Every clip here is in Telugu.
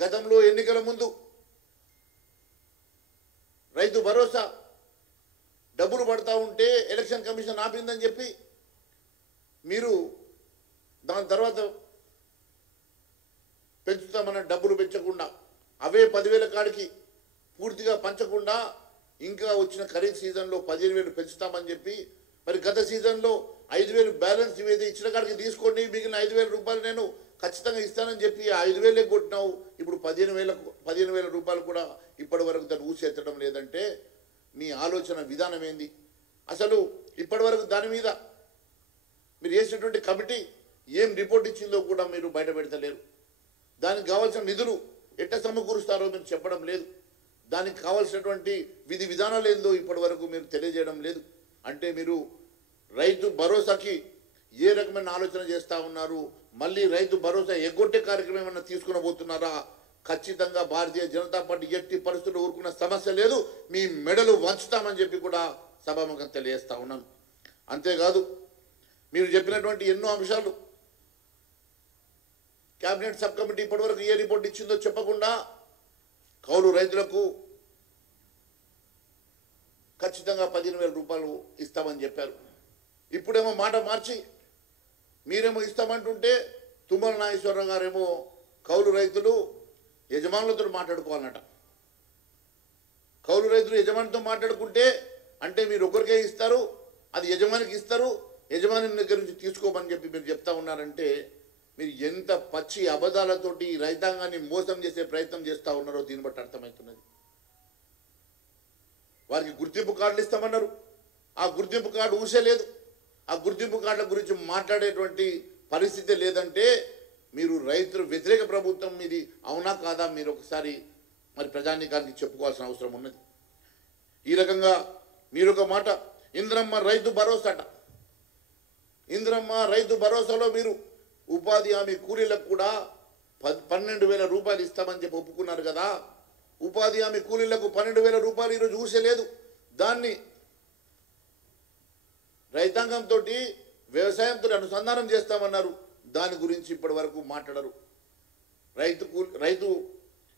గతంలో ఎన్నికల ముందు రైతు భరోసా డబ్బులు పడతా ఉంటే ఎలక్షన్ కమిషన్ ఆపిందని చెప్పి మీరు దాని తర్వాత పెంచుతామన్న డబ్బులు పెంచకుండా అవే 10,000 కాడికి పూర్తిగా పంచకుండా ఇంకా వచ్చిన ఖరీఫ్ సీజన్లో 15,000 పెంచుతామని చెప్పి మరి గత సీజన్లో 5,000 బ్యాలెన్స్ ఏదైతే ఇచ్చిన కాడికి తీసుకోండి మిగిలిన 5,000 రూపాయలు నేను ఖచ్చితంగా ఇస్తానని చెప్పి 5,000 కొట్టినావు ఇప్పుడు 15,000 రూపాయలు కూడా ఇప్పటి వరకు దాన్ని ఊసెత్తడం లేదంటే మీ ఆలోచన విధానం ఏంది? అసలు ఇప్పటి వరకు దాని మీద మీరు చేసినటువంటి కమిటీ ఏం రిపోర్ట్ ఇచ్చిందో కూడా మీరు బయట పెడతలేరు. దానికి కావాల్సిన నిధులు ఎట్ట సమకూరుస్తారో మీరు చెప్పడం లేదు. దానికి కావాల్సినటువంటి విధి విధానాలు ఏందో ఇప్పటి వరకు మీరు తెలియజేయడం లేదు. అంటే మీరు రైతు భరోసాకి ఏ రకమైన ఆలోచన చేస్తూ ఉన్నారు? మళ్ళీ రైతు భరోసా ఎగ్గొట్టే కార్యక్రమం ఏమన్నా తీసుకుని పోతున్నారా? ఖచ్చితంగా భారతీయ జనతా పార్టీ ఎట్టి పరిస్థితుల్లో ఊరుకున్న సమస్య లేదు. మీ మెడలు వంచుతామని చెప్పి కూడా సభాముఖం తెలియజేస్తా ఉన్నాను. అంతేకాదు మీరు చెప్పినటువంటి ఎన్నో అంశాలు కేబినెట్ సబ్ కమిటీ ఇప్పటివరకు ఏ రిపోర్ట్ ఇచ్చిందో చెప్పకుండా కౌలు రైతులకు ఖచ్చితంగా 15,000 రూపాయలు ఇస్తామని చెప్పారు. ఇప్పుడేమో మాట మార్చి మీరేమో ఇస్తామంటుంటే తుమ్మల నాగేశ్వరరావు గారేమో కౌలు రైతులు యజమానులతో మాట్లాడుకోవాలన్నట. కౌలు రైతులు యజమానితో మాట్లాడుకుంటే అంటే మీరు ఒకరికే ఇస్తారు, అది యజమానికి ఇస్తారు, యజమాని దగ్గర నుంచి తీసుకోమని చెప్పి మీరు చెప్తా ఉన్నారంటే మీరు ఎంత పచ్చి అబద్ధాలతోటి రైతాంగాన్ని మోసం చేసే ప్రయత్నం చేస్తూ ఉన్నారో దీన్ని బట్టి అర్థమవుతున్నది. వారికి గుర్తింపు కార్డులు ఇస్తామన్నారు, ఆ గుర్తింపు కార్డు ఊసేలేదు. ఆ గుర్తింపు కార్డుల గురించి మాట్లాడేటువంటి పరిస్థితి లేదంటే మీరు రైతులు వ్యతిరేక ప్రభుత్వం మీది అవునా కాదా మీరు ఒకసారి మరి ప్రజానీకానికి చెప్పుకోవాల్సిన అవసరం ఉన్నది. ఈ రకంగా మీరు ఒక మాట ఇంద్రమ్మ రైతు భరోసాట, ఇంద్రమ్మ రైతు భరోసాలో మీరు ఉపాధి హామీ కూలీలకు కూడా 12,000 రూపాయలు ఇస్తామని చెప్పి ఒప్పుకున్నారు కదా. ఉపాధి హామీ కూలీలకు 12,000 రూపాయలు ఈరోజు ఊసేలేదు. దాన్ని రైతాంగంతో వ్యవసాయంతో అనుసంధానం చేస్తామన్నారు. దాని గురించి ఇప్పటి వరకు మాట్లాడరు. రైతు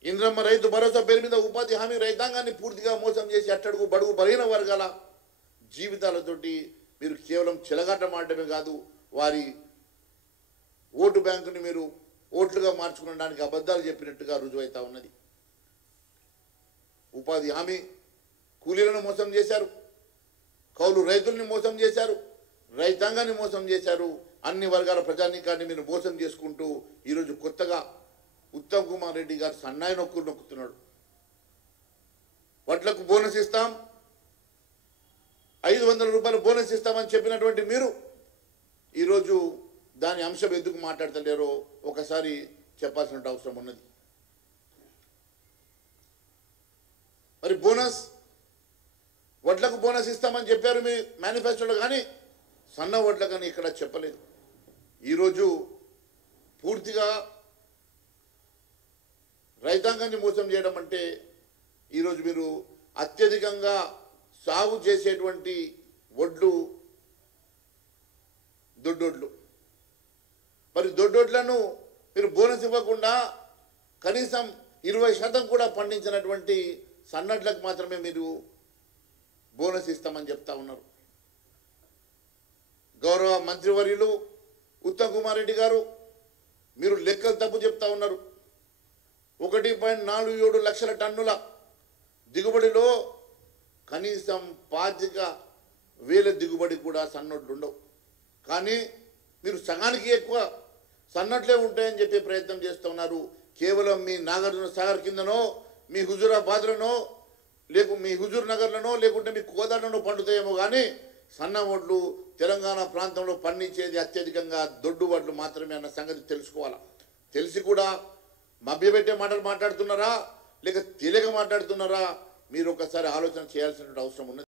ఇంద్రమ్మ రైతు భరోసా పేరు మీద ఉపాధి హామీ రైతాంగాన్ని పూర్తిగా మోసం చేసి అట్టడుగు బడుగు బలహీన వర్గాల జీవితాలతోటి మీరు కేవలం చెలగాట మాడటమే కాదు, వారి ఓటు బ్యాంకుని మీరు ఓట్లుగా మార్చుకోవడానికి అబద్ధాలు చెప్పినట్టుగా రుజువైతా ఉన్నది. ఉపాధి హామీ కూలీలను మోసం చేశారు, కౌలు రైతుల్ని మోసం చేశారు, రైతాంగాన్ని మోసం చేశారు, అన్ని వర్గాల ప్రజానీకాన్ని మీరు మోసం చేసుకుంటూ ఈరోజు కొత్తగా ఉత్తమ్ కుమార్ రెడ్డి గారు సన్నాయి నొక్కులు నొక్కుతున్నాడు. వడ్లకు బోనస్ ఇస్తాం, 500 రూపాయలు బోనస్ ఇస్తామని చెప్పినటువంటి మీరు ఈరోజు దాని అంశం ఎందుకు మాట్లాడతలేరో ఒకసారి చెప్పాల్సిన అవసరం ఉన్నది. మరి బోనస్ వడ్లకు బోనస్ ఇస్తామని చెప్పారు మీ మేనిఫెస్టోలో, కానీ సన్న వడ్లకని ఇక్కడ చెప్పలేదు. ఈరోజు పూర్తిగా రైతాంగాన్ని మోసం చేయడం అంటే ఈరోజు మీరు అత్యధికంగా సాగు చేసేటువంటి వడ్లు దొడ్డొడ్లు, మరి దొడ్డొడ్లను మీరు బోనస్ ఇవ్వకుండా కనీసం 20% కూడా పండించినటువంటి సన్నడ్లకు మాత్రమే మీరు బోనస్ ఇస్తామని చెప్తా ఉన్నారు. గౌరవ మంత్రివర్యులు ఉత్తమ్ కుమార్ రెడ్డి గారు మీరు లెక్కలు తప్పు చెప్తా ఉన్నారు. 1.47 లక్షల టన్నుల దిగుబడిలో కనీసం 25,000 దిగుబడి కూడా సన్నడ్లు ఉండవు. కానీ మీరు సగానికి ఎక్కువ సన్నట్లే ఉంటాయని చెప్పే ప్రయత్నం చేస్తున్నారు. కేవలం మీ నాగార్జున సాగర్ కిందనో మీ హుజూరాబాద్లోనో మీ హుజూర్ నగర్లోనో లేకుంటే మీ కోదాడలోనో పండుతాయేమో, కానీ సన్న వడ్లు తెలంగాణ ప్రాంతంలో పండించేది అత్యధికంగా దొడ్డు వడ్లు మాత్రమే అన్న సంగతి తెలుసుకోవాలా. తెలిసి కూడా మభ్యపెట్టే మాటలు మాట్లాడుతున్నారా లేక తెలియక మాట్లాడుతున్నారా మీరు ఒకసారి ఆలోచన చేయాల్సిన అవసరం ఉన్నది.